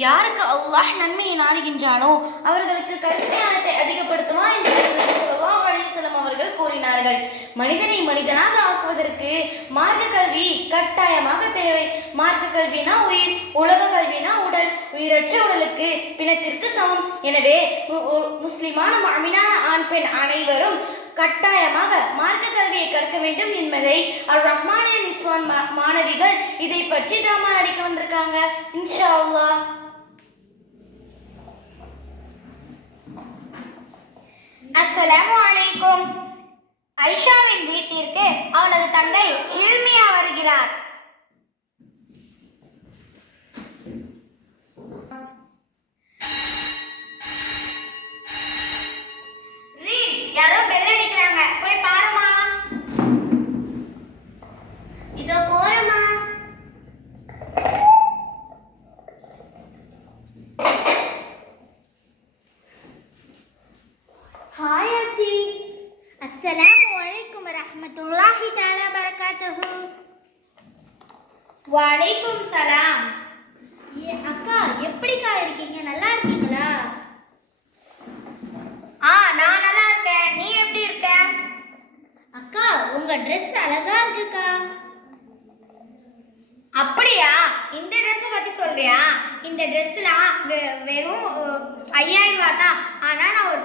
யாருக்கு அல்லாஹ் நன்மையை நாடுகின்றானோ அவர்களுக்கு கல்யாணத்தை அதிகப்படுத்துவான் என்று ஸல்லல்லாஹு அவர்கள் கூறினார்கள். மனிதனை மனிதனாக ஆக்குவதற்கு மார்க்க கல்வி கட்டாயமாக தேவை. மார்க்க கல்வினா உயிர் உலக கல்வினா உடல். உயிரற்ற உடலுக்கு பிணத்திற்கு சமம். எனவே முஸ்லிமான அமினான ஆண் பெண் அனைவரும் கட்டாயமாக மார்க்க கல்வியை கற்க வேண்டும் என்பதை அல் ரஹ்மானிய நிஸ்வான் மா- மாணவிகள் இதை பற்றி டிராமா நடிக்க வந்திருக்காங்க. இன்ஷா அல்லாஹ். அஸ்ஸலாமு அலைக்கும். ஐஷாவின் வீட்டிற்கு அவனது தங்கை ஹில்மியா வருகிறார்.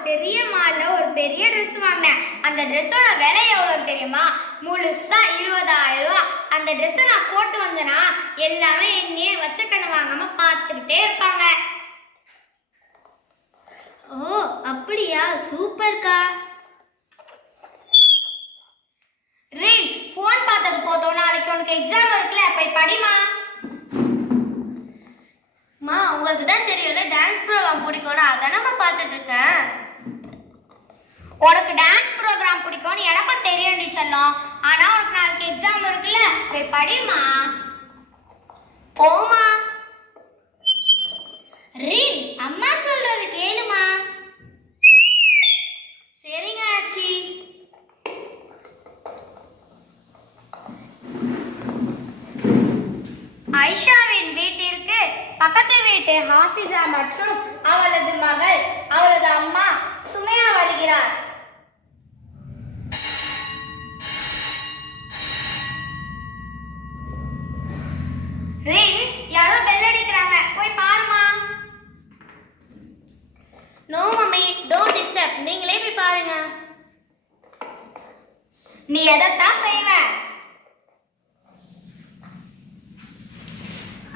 பெரிய மால்ல ஒரு பெரிய ட்ரெஸ் வாங்கினேன். அந்த ட்ரெஸ்ஸோட விலை எவ்வளோ தெரியுமா? முழுசா இருபதாயிரம் ரூபா அந்த ட்ரெஸ்ஸை நான் போட்டு வந்தேனா எல்லாமே என்னையே வச்ச கண்ணு வாங்காம பார்த்துக்கிட்டே இருப்பாங்க. ஓ அப்படியா? சூப்பர்க்கா. ரீன் ஃபோன் பார்த்தது போதும். நாளைக்கு உனக்கு எக்ஸாம் இருக்குல்ல போய் படிமா மா உங்களுக்கு தான் தெரியும்ல டான்ஸ் ப்ரோக்ராம் பிடிக்கும்னு. அதானம்மா பார்த்துட்ருக்கேன் உனக்கு டான்ஸ் ப்ரோக்ராம் பிடிக்கும்னு எனக்கும் தெரியும் நீ செல்லம். ஆனா உனக்கு நாளைக்கு எக்ஸாம் இருக்குல்ல போய் படிமா போமா ரீன் அம்மா சொல்றது கேளுமா. சரிங்க ஆச்சி. ஐஷாவின் வீட்டிற்கு பக்கத்து வீட்டு ஹாஃபிஸா மற்றும் அவளது மகள் அவளது அம்மா சுமையா வருகிறார்.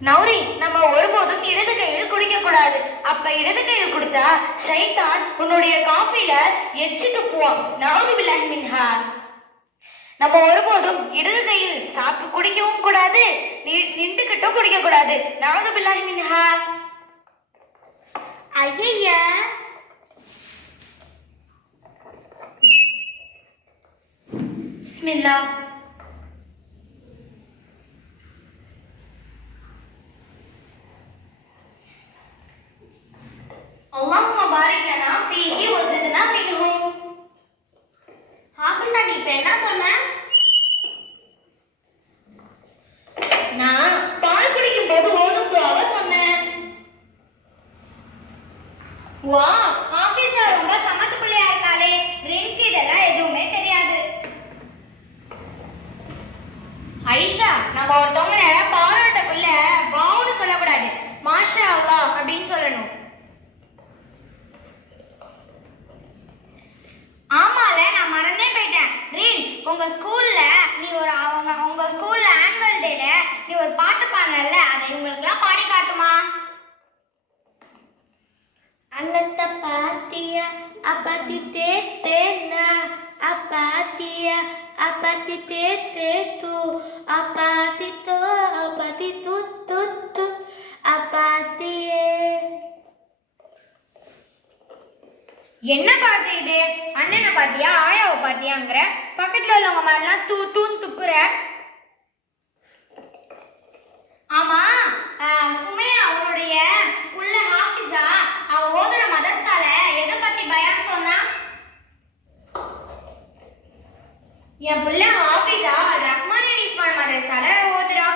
நௌரி நம்ம ஒருபோதும் இடது கையில் குடிக்க கூடாது அப்ப இடது கையில் குடித்தா ஷைத்தான் உன்னுடைய காஃபில எச்சு துப்புவான் நவுது பில்லாஹி மின்ஹா. நம்ம ஒருபோதும் இடது கையில் சாப்பிட்டு குடிக்கவும் கூடாது. நி- நின்றுகிட்டும் குடிக்க கூடாது நவுது பில்லாஹி மின்ஹா. ஐயா பிஸ்மில்லா. அல்லாஹும்ம அல்லத்த பாத்தியா அப்பத்தி தேத்தேனா அப்பாத்தியா அப்பத்தி தேத்து அப்பாத்தி தோ அப்பத்தி து து அப்பாத்தியே என்ன பாட்டு இது? அண்ணனை பாத்தியா ஆயாவை பாத்தியாங்கிற பக்கத்துல உள்ளவங்க மாதிரிலாம் தூ தூண் துப்புற. ஆமா ஆஹ், சுமையா அவனுடைய என் பிள்ளை ஹாஃபிஸா ரஹ்மான் இஸ்மான் மதரசால ஓதுறா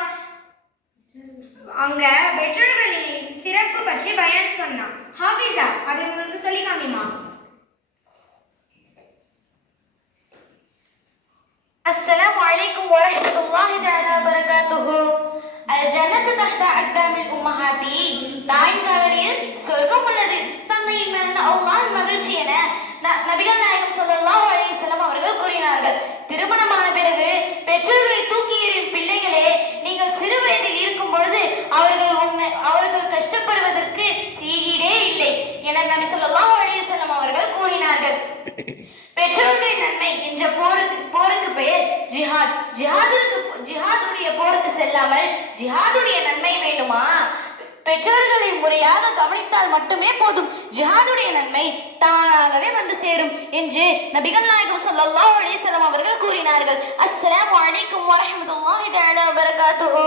அங்க பெற்றோர்களின் சிறப்பு பற்றி பயான் சொன்னான் ஹாஃபிஸா அது உங்களுக்கு சொல்லி காமிமா السلام عليكم ورحمة الله تعالى وبركاته الجنة تحت أقدام الأمهات தாயின் காலடியில் சொர்க்கம் உள்ளது தந்தையின் மேல அல்லாஹ் மகிழ்ச்சி என ந- நபிகள் நாயகம் ஸல்லல்லாஹு திருமணமான பிறகு பெற்றோர்களை தூக்கி எறியும் பிள்ளைகளே நீங்கள் சிறு வயதில் இருக்கும் பொழுது அவர்கள் உன்னை அவர்கள் கஷ்டப்படுவதற்கு ஈடே இல்லை என நபி சொல்லலாம் அலைஹி செல்லும் அவர்கள் கூறினார்கள். பெற்றோர்களின் நன்மை என்ற போருக்கு போருக்கு பெயர் ஜிஹாத். ஜிஹாதுக்கு ஜிஹாதுடைய போருக்கு செல்லாமல் ஜிஹாதுடைய நன்மை வேண்டுமா? பெற்றோர் முறையாக கவனித்தால் மட்டுமே போதும். ஜிஹாதுடைய நன்மை தானாகவே வந்து சேரும் என்று நபிகள் நாயகம் ஸல்லல்லாஹு அலைஹி அவர்கள் கூறினார்கள். அஸ்லாம் அலைக்கும் வரஹ்மத்துல்லாஹி தஆலா வபரகாத்துஹு.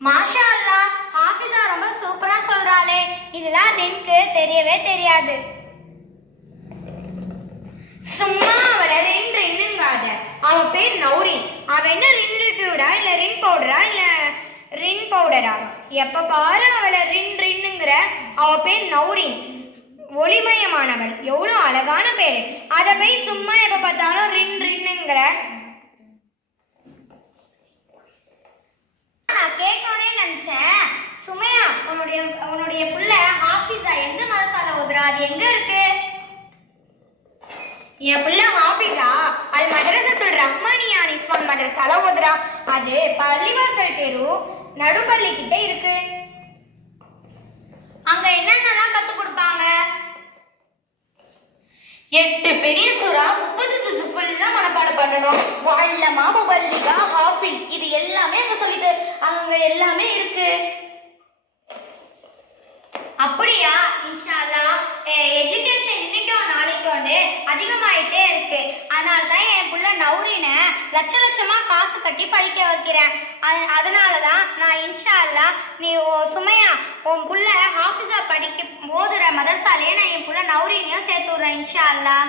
மாஷா அல்லாஹ் ஹாஃபிஸா ரொம்ப சூப்பரா சொல்றாளே. இதெல்லாம் ரின்க்கு தெரியவே தெரியாது சும்மா அவளை ரின் ரின்னுங்காத அவ பேர் நௌரின் அவ என்ன ரின் லிக்விடா இல்ல ரின் பவுடரா இல்ல ரின் பவுடரா? எப்போ பாரு அவளை ரின் ரின்னுங்கிற. அவள் பேர் நௌரின். ஒளிமயமானவள். எவ்வளோ அழகான பேர். அதை போய் சும்மா எப்போ பார்த்தாலும் ரின் ரின்னுங்கிற. நான் கேட்கணும்னே நினைச்சேன். சுமையா உன்னுடைய உன்னுடைய புள்ள ஹாஃபிஸா? எந்த மதசால ஓதுறா அது எங்க இருக்கு? என் பிள்ளை ஹாஃபிஸா? அது மதரசத்துல் ரஹ்மானியா நிஸ்வான் மதரசால ஓதுறா அது பள்ளிவாசல் தெரு. நடுப்பள்ளி கிட்ட இருக்கு. அங்க என்னென்னலாம் கத்து கொடுப்பாங்க? எட்டு பெரிய சுறா முப்பது சுசு ஃபுல்லா மனப்பாடம் பண்ணணும். வல்லமா முபல்லிகா ஹாஃபி இது எல்லாமே அங்க சொல்லிட்டு அங்க எல்லாமே இருக்கு. அப்படியா இன்ஷா அல்லாஹ் எஜுகேஷன் இன்னைக்கும் நாளைக்கு வந்து அதிகமாயிட்டே இருக்கு அதனால தான் என் புள்ள நௌரினை லட்ச லட்சமா காசு கட்டி படிக்க வைக்கிறேன். அது அதனால தான் நான் இன்ஷா அல்லா நீ ஓ- சுமையா உன் புள்ள ஹாஃபிஸா படிக்க போதுற மதரசாலேயே நான் என் புள்ள நௌரினையும் சேர்த்து விட்றேன் இன்ஷா அல்லாஹ்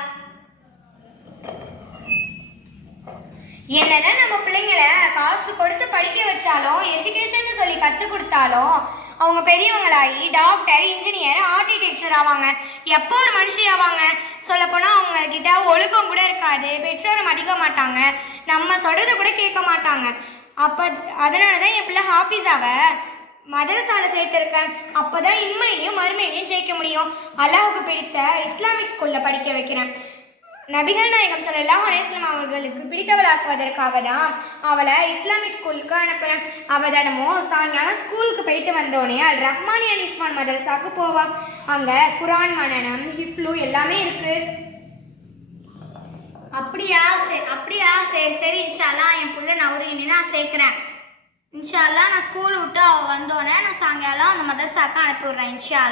என்னதான் நம்ம பிள்ளைங்களை காசு கொடுத்து படிக்க வச்சாலும் எஜுகேஷன் சொல்லி கற்றுக் கொடுத்தாலும் அவங்க பெரியவங்களாகி டாக்டர் இன்ஜினியர் ஆர்கிடெக்சர் ஆவாங்க. எப்போ ஒரு மனுஷி ஆவாங்க? சொல்லப்போனால் அவங்க கிட்ட ஒழுக்கம் கூட இருக்காது பெற்றோரை மதிக்க மாட்டாங்க. நம்ம சொல்கிறத கூட கேட்க மாட்டாங்க. அப்போ அதனால தான் என் பிள்ளை ஹாஃபிஸாவை மதரசாவில் சேர்த்துருக்கேன். அப்போ தான் இன்மையிலையும் மறுமையிலையும் ஜெயிக்க முடியும். அல்லாஹுக்கு பிடித்த இஸ்லாமிக் ஸ்கூலில் படிக்க வைக்கிறேன். நபிகள் நாயகம் ஸல்லல்லாஹு அலேஸ்லாம் அவர்களுக்கு பிடித்தவளாக்குவதற்காக தான் அவளை இஸ்லாமிக் ஸ்கூலுக்கு அனுப்புகிறேன் அவள் சாயங்காலம் ஸ்கூலுக்கு போயிட்டு வந்தோடனே அல் ரஹ்மானியா இஸ்மான் மதரசாவுக்கு போவாள் அங்கே குரான் மனனம் ஹிஃப்லு எல்லாமே இருக்கு. அப்படியா சரி அப்படியா சரி சரி இன்ஷால்லா என் புள்ள நவுரின்னு நான் சேர்க்குறேன். இன்ஷால்லா நான் ஸ்கூல் விட்டு அவள் வந்தோடனே நான் சாயங்காலம் அந்த மதரசாவுக்கு அனுப்பி விட்றேன் இன்ஷா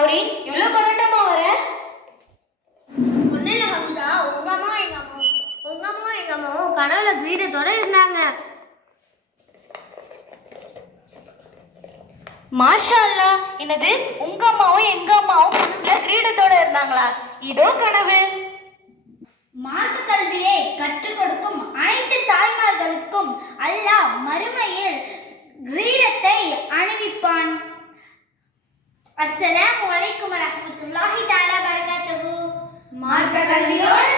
மௌரின் இவ்வளோ பதட்டமா வர? ஒன்றும் இல்லை ஹம்சா. உங்கள் அம்மா எங்கள் அம்மா. உங்கள் அம்மா எங்கள் அம்மாவும் கனவுல கிரீடத்தோடு இருந்தாங்க. மாஷா அல்லா என்னது? உங்க அம்மாவும் எங்க அம்மாவும் கிரீடத்தோட இருந்தாங்களா? இதோ கனவு. மார்க்க கல்வியை கற்றுக் கொடுக்கும் அனைத்து தாய்மார்களுக்கும் அல்லாஹ் மறுமையில் கிரீடத்தை அணிவிப்பான். அஸ்ஸலாமு அலைக்கும் வரமத்துல்லாஹி தாலா பரகாத்தகு மார்க்க கல்வியோடு